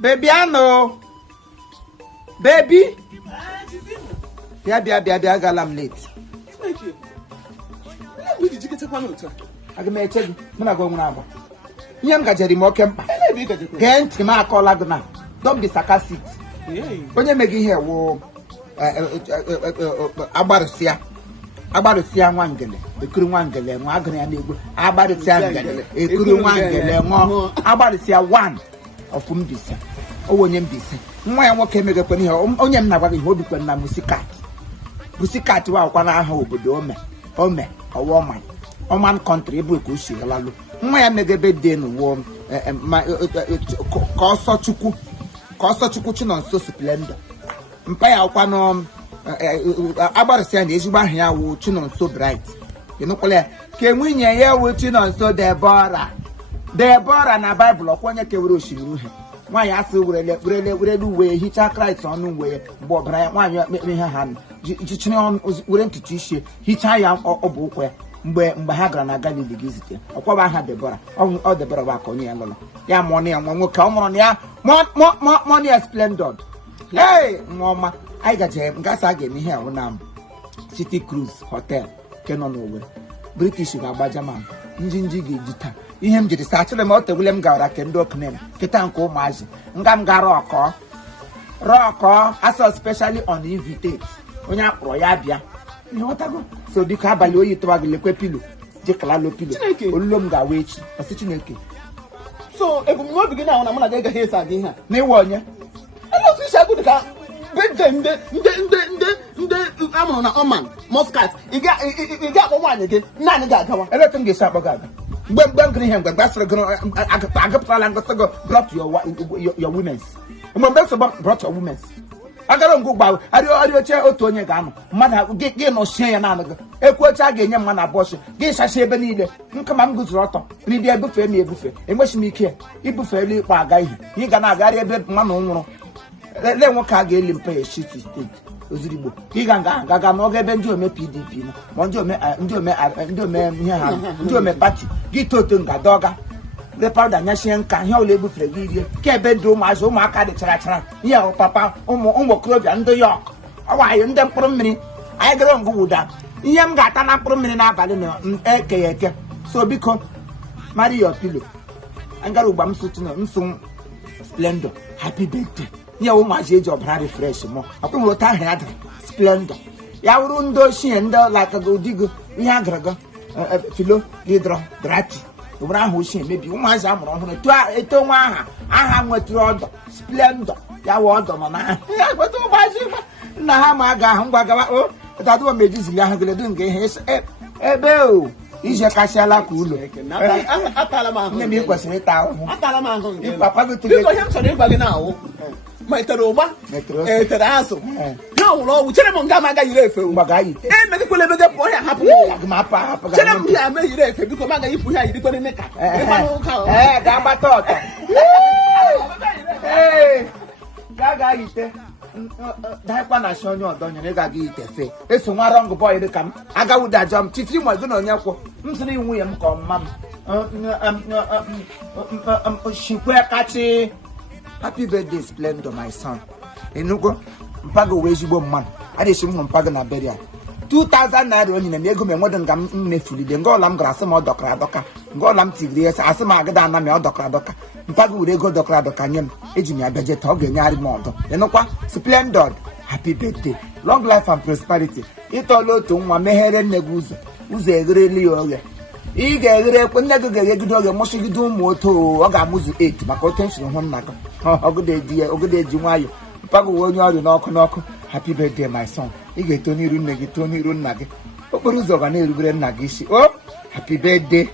Baby, I know. Baby. Bia, I'm late. Thank you. Where did you get a panel? I can make it. I'm not going now. Young Gajari Mokem. Can't him call Laguna. Don't be sarcastic. When you make it here, Abarusia Wangele, the Kurwangele, Wagner, Abarusia, a Kurwangele, Abarusia one of whom this. Oh, when you be my work came up on here, only I'm not going to hold when I'm Musicat. Musicat, one I hope, Ome, a woman, a man country, Bukushi, Lalu. My mega bed then warm, my Kosa Chuku CHINOSO SPLENDOR. Mpaya upano about saying is one here will CHINOSO bright. You know, can we hear with CHINOSO Deborah na Bible of one Kerushi. Why ask you really way he cries on way, Bob Brian, why you make me her hand. Chichinon was willing to teach you, he tie out or book where Mbahagra na Gadi the visitor. Or what I had Deborah, all the brother back on Yellow. Yeah, money and one will come on, yeah, more money as SPLENDOR. Hey, Mama, I got him. Gas I gave me here on City Cruise Hotel, Canon over. British Bajaman, Njinji Gita. Him did start them out the William Gara can do name. Ketanko Maji. Ngam Garoko. Rocko, I saw especially on the invitates. When you Royabia. You know what I go? So the car by you to a pillow. Jackalalo pillow. Ulumga witch. A Chineke. So if we begin now, I'm going to get his idea. No one, yeah. I don't wish I could have. But then, I'm on a man, Muscat. You got one again. None of that. Everything is up again. When him, but that's brought your women's. When that's about brought your women's. I don't go by. I do chair or Tony Gam. Man, get no share another. A quote again, young man abortion. Guess I say Benida. Come on, good rotter. Need a buffet, me a buffet. And watch me care. You buffet, by guy. You cannot get a bit man. Then what can get him pay a shitty state. Uzibo. Gaga no get benjo me PDP. Monjo me party. Gito tunga doga. The powder nation can hear label for video. Get bedroom as Omaka the Chara. Yeah, Papa, Omo Club and the York. Why in them for me? I go on good down. Yam got an apple minute eke. So become marry your pillow. And Garubam Sutino, soon SPLENDOR. Happy birthday. Ya much age of Harry Fresh more. Upon what I had SPLENDOR. Yarundo she and like a good digger. We have Philo, Hydra, Drati. The one who she maybe once I'm on a toa. I have what you order SPLENDOR. Yawander, man. What do I do? Nahamaga, Humbaga. But I don't make this young get his bill. Is your Casala cool? Atalaman, maybe was a town. Atalaman, Papa to get him something now. My Taroba, Teraso. No, Lord, whichever one Gamaga you left, Magai. And medical level the boy happen. Mapa, tell me I made you left because Maga if we had you put in the car. Eh, Gabatot. Hey, Gaga is there. That one I show you on Nega Gite. It's one wrong boy to come. I got with that jump. If you want to know, Mr. William come, Mum. She wear catchy. Happy birthday, SPLENDOR, my son. Enugo, Mpago Wejibo man. I just want Mpago na beria. 2,000 naira only na nego me modern gam nefuli. Then go lam grass mo dokra doka. Go lam tigres. Asema agada na me dokra doka. Mpago urego dokra doka nyem. Eji mi budget oge nyari modo. Enokwa SPLENDOR. Happy birthday. Long life and prosperity. Ito lo to nwa mehere nnegu uzo. Uzo egereli oge. Ị ga-eghere ekwe nne gị ga-egide oge mụsịgide ụmụ oto ọ ga-amụzu 8 maka oke nsiri hụ nna gị ogede eji nwayọ mpago onye ọrịa n'ọkụ happy birthday my son ị ga-eto n'iru nne gị too n'iru nna gị okporo ụzọ ga na-erubere nna gị isi happy birthday